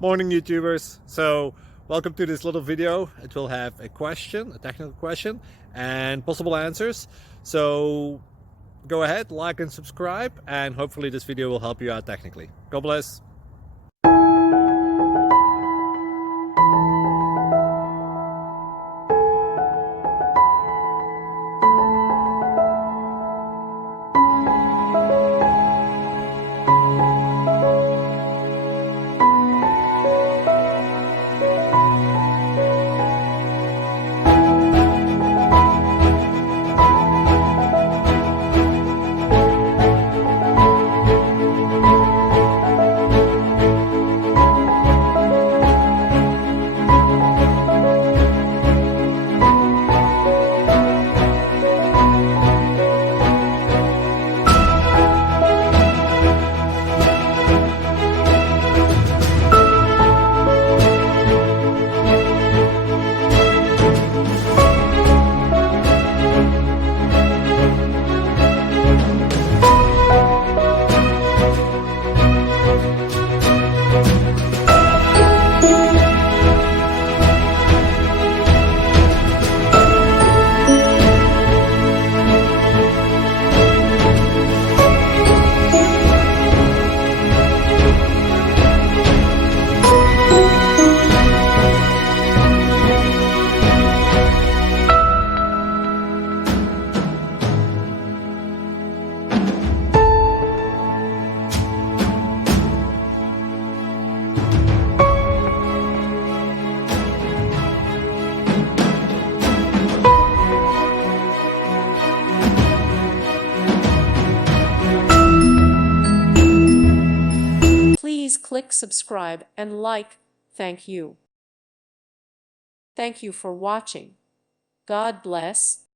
Morning YouTubers. So welcome to this little video. It will have a question, a technical question, and possible answers. So go ahead, like and subscribe, and hopefully this video will help you out technically. God bless. Please click subscribe and like. Thank you. Thank you for watching. God bless.